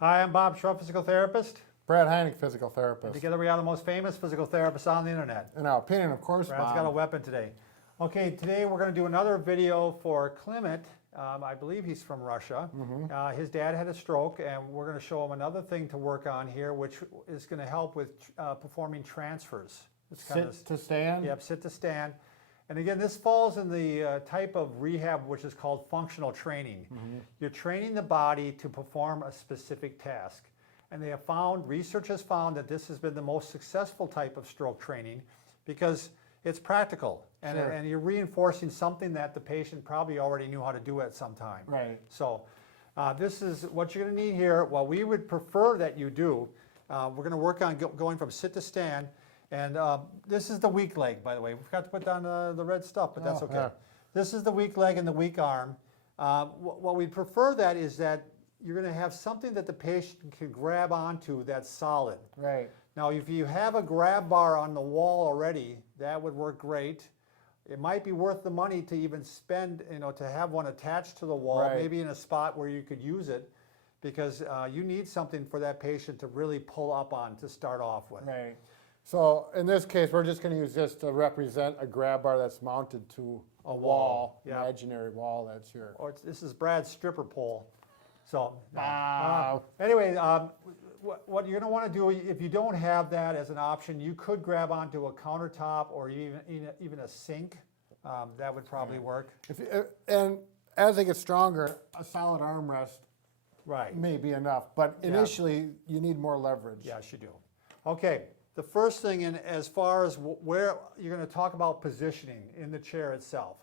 Hi, I'm Bob Schrupp, physical therapist. Brad Heienck, physical therapist. Together we are the most famous physical therapists on the internet. In our opinion, of course, Brad's Bob. got a weapon today. Okay, today we're going to do another video for Clement. I believe he's from Russia. His dad had a stroke, and we're going to show him another thing to work on here, which is going to help with performing transfers. Sit to stand? Yep, sit to stand. And again, this falls in the type of rehab which is called functional training. You're training the body to perform a specific task. And they have found, research has found that this has been the most successful type of stroke training because it's practical and you're reinforcing something that the patient probably already knew how to do at some time. Right. So this is what you're going to need here. What we would prefer that you do, we're going to work on going from sit to stand. And this is the weak leg, by the way. We forgot to put down the red stuff, but that's okay. Yeah. This is the weak leg and the weak arm. What we prefer that is that you're going to have something that the patient can grab onto that's solid. Right. Now, if you have a grab bar on the wall already, that would work great. It might be worth the money to even spend, to have one attached to the wall, Right. maybe in a spot where you could use it, because you need something for that patient to really pull up on to start off with. Right. So in this case, we're just going to use this to represent a grab bar that's mounted to a wall, yeah. imaginary wall that's here. Or this is Brad's stripper pole. So Wow. anyway, what you're going to want to do, if you don't have that as an option, you could grab onto a countertop or even a sink. That would probably work. And as they get stronger, a solid armrest Right. may be enough. But initially, you need more leverage. Yes, you do. Okay. The first thing, as far as where you're going to talk about positioning in the chair itself.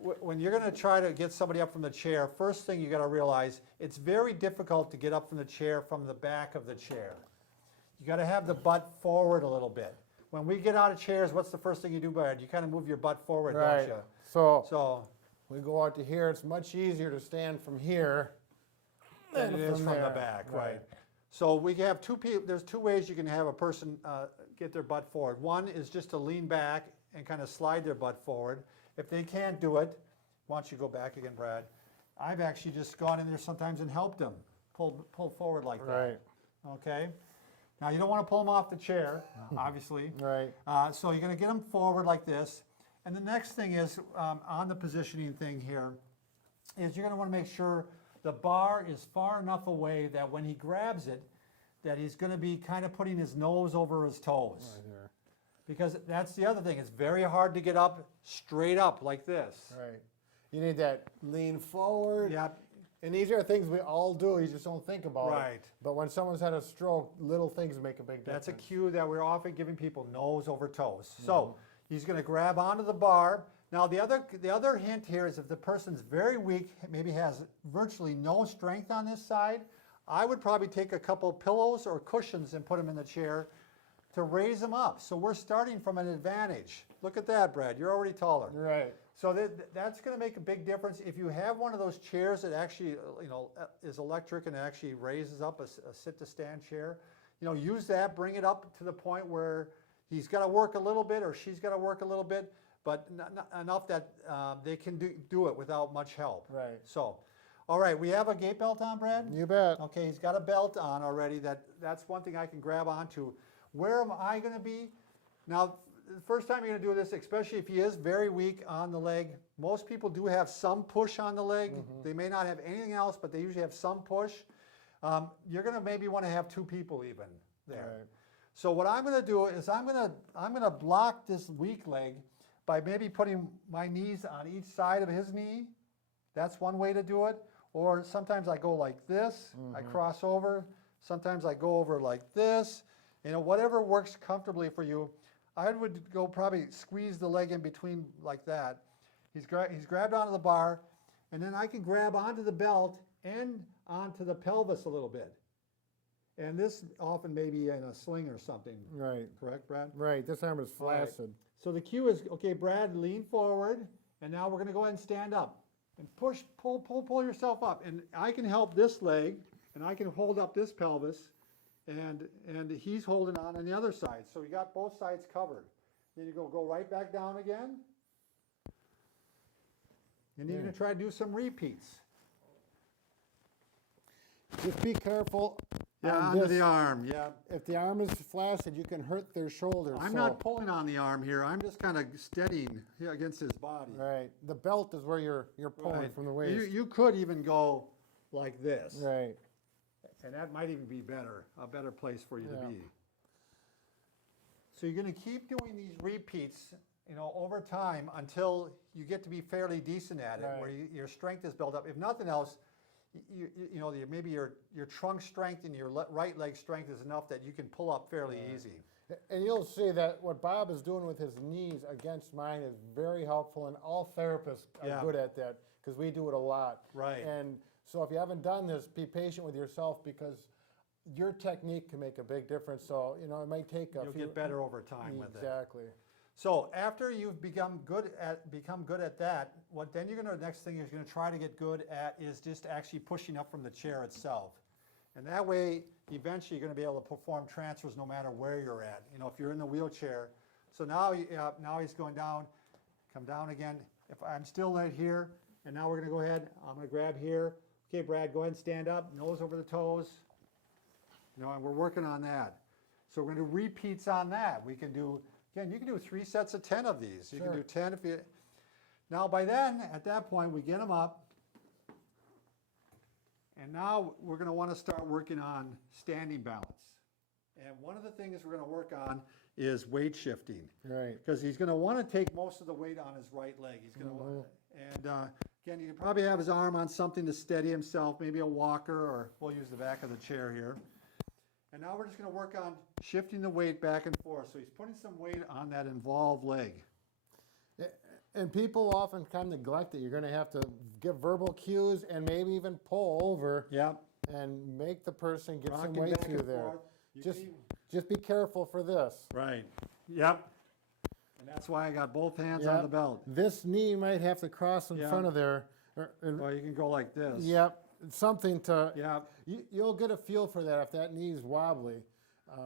When you're going to try to get somebody up from the chair, first thing you got to realize, it's very difficult to get up from the chair from the back of the chair. You got to have the butt forward a little bit. When we get out of chairs, what's the first thing you do, Brad? You kind of move your butt forward, Right. don't you? So we go out to here. It's much easier to stand from here than it is from the back, right? So we have two people. There's two ways you can have a person get their butt forward. One is just to lean back and kind of slide their butt forward. If they can't do it, why don't you go back again, Brad? I've actually just gone in there sometimes and helped them pull forward like that. Right. Okay. Now you don't want to pull them off the chair, obviously. Right. So you're going to get them forward like this. And the next thing is on the positioning thing here is you're going to want to make sure the bar is far enough away that when he grabs it, that he's going to be kind of putting his nose over his toes. Right here. Because that's the other thing. It's very hard to get up straight up like this. Right. You need that lean forward. Yep. And these are things we all do. You just don't think about Right. it. But when someone's had a stroke, little things make a big difference. That's a cue that we're often giving people, nose over toes. So he's going to grab onto the bar. Now the other hint here is if the person's very weak, maybe has virtually no strength on this side, I would probably take a couple pillows or cushions and put them in the chair to raise them up. So we're starting from an advantage. Look at that, Brad. You're already taller. Right. So that's going to make a big difference. If you have one of those chairs that actually, is electric and actually raises up a sit-to-stand chair, use that. Bring it up to the point where he's got to work a little bit or she's got to work a little bit, but not enough that they can do it without much help. Right. So, all right, we have a gait belt on, Brad? You bet. Okay, he's got a belt on already. That's one thing I can grab onto. Where am I going to be? Now, the first time you're going to do this, especially if he is very weak on the leg, most people do have some push on the leg. They may not have anything else, but they usually have some push. You're going to maybe want to have two people even there. Right. So what I'm going to do is I'm going to block this weak leg by maybe putting my knees on each side of his knee. That's one way to do it. Or sometimes I go like this. I cross over. Sometimes I go over like this. Whatever works comfortably for you. I would go probably squeeze the leg in between like that. He's grabbed onto the bar, and then I can grab onto the belt and onto the pelvis a little bit. And this often may be in a sling or something. Right. Correct, Brad? Right. This arm is flaccid. Right. So the cue is, okay, Brad, lean forward, and now we're going to go ahead and stand up. And pull yourself up. And I can help this leg, and I can hold up this pelvis, and he's holding on the other side. So we got both sides covered. Then you go right back down again. And you're going to try to do some repeats. Just be careful. Yeah, on under this. the arm, yeah. If the arm is flaccid, you can hurt their shoulders. I'm so- not pulling on the arm here, I'm just kind of steadying against his body. Right. The belt is where you're pulling Right. from the waist. You could even go like this. Right. And that might even be better, a better place for you to Yeah. be. So you're going to keep doing these repeats, over time until you get to be fairly decent at it, where Right. your strength is built up. If nothing else, maybe your trunk strength and your right leg strength is enough that you can pull up fairly easy. And you'll see that what Bob is doing with his knees against mine is very helpful, and all therapists are Yeah. good at that because we do it a lot. Right. And so if you haven't done this, be patient with yourself because your technique can make a big difference. So, it might take a You'll few. get better over time with it. Exactly. So after you've become good at that, what then next thing you're going to try to get good at is just actually pushing up from the chair itself. And that way, eventually, you're going to be able to perform transfers no matter where you're at. If you're in the wheelchair. So now he's going down, come down again. If I'm still right here, and now we're going to go ahead, I'm going to grab here. Okay, Brad, go ahead and stand up, nose over the toes. And we're working on that. So we're going to do repeats on that. We can do, again, you can do 3 sets of 10 of these. You can Sure. do 10 if you, now by then, at that point, we get them up. And now we're going to want to start working on standing balance. And one of the things we're going to work on is weight shifting. Right. Because he's going to want to take most of the weight on his right leg. He's going to want, and again, you can probably have his arm on something to steady himself, maybe a walker, or we'll use the back of the chair here. And now we're just going to work on shifting the weight back and forth. So he's putting some weight on that involved leg. And people often kind of neglect it. You're going to have to give verbal cues and maybe even pull over Yep. and make the person get some Rocking weight back through and there. forth. You Just, can even- just be careful for this. Right. Yep. And that's why I got both hands on Yep. the belt. This knee might have to cross in Yeah. front of there. Well, you can go like this. Yep, something to, Yep. you'll get a feel for that if that knee's wobbly.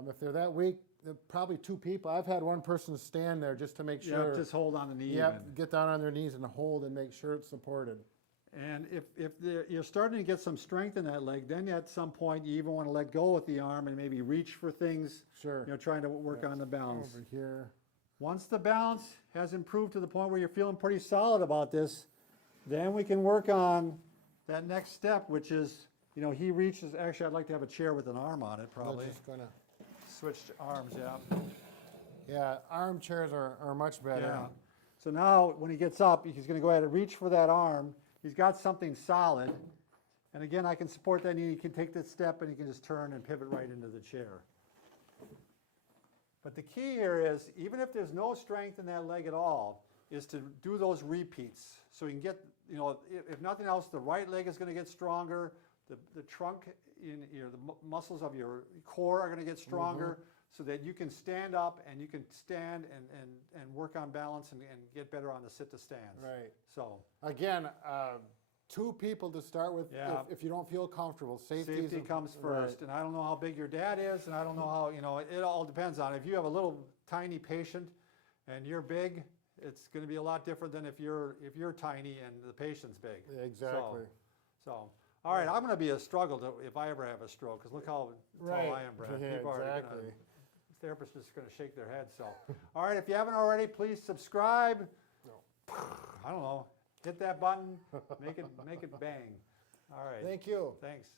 If they're that weak, probably 2 people. I've had one person stand there just to make sure. Yep. Just hold on the knee. Yep, even. get down on their knees and hold and make sure it's supported. And if you're starting to get some strength in that leg, then at some point you even want to let go with the arm and maybe reach for things. Sure. Trying to work on the balance. Over here. Once the balance has improved to the point where you're feeling pretty solid about this, then we can work on that next step, which is, he reaches, actually I'd like to have a chair with an arm on it We're probably. just gonna, Switch arms, yeah. yeah, armchairs are much better. Yeah. So now when he gets up, he's going to go ahead and reach for that arm. He's got something solid. And again, I can support that knee. He can take that step and he can just turn and pivot right into the chair. But the key here is, even if there's no strength in that leg at all, is to do those repeats. So you can get, if nothing else, the right leg is going to get stronger. The trunk, the muscles of your core are going to get stronger, so that you can stand up and you can stand and work on balance and get better on the sit to stands. Right. So Again, 2 people to start with Yeah. if you don't feel comfortable. safety comes first. And I don't know how big your dad is, and I don't know how, it all depends on it. If you have a little tiny patient and you're big, it's going to be a lot different than if you're tiny and the patient's big. Exactly. So all right, I'm going to be a struggle if I ever have a stroke, because look how tall I am, Brad. Yeah, People are exactly. therapists just going to shake their heads. So, all right, if you haven't already, please subscribe. I don't know, hit that button, make it bang. All right, Thank you. thanks.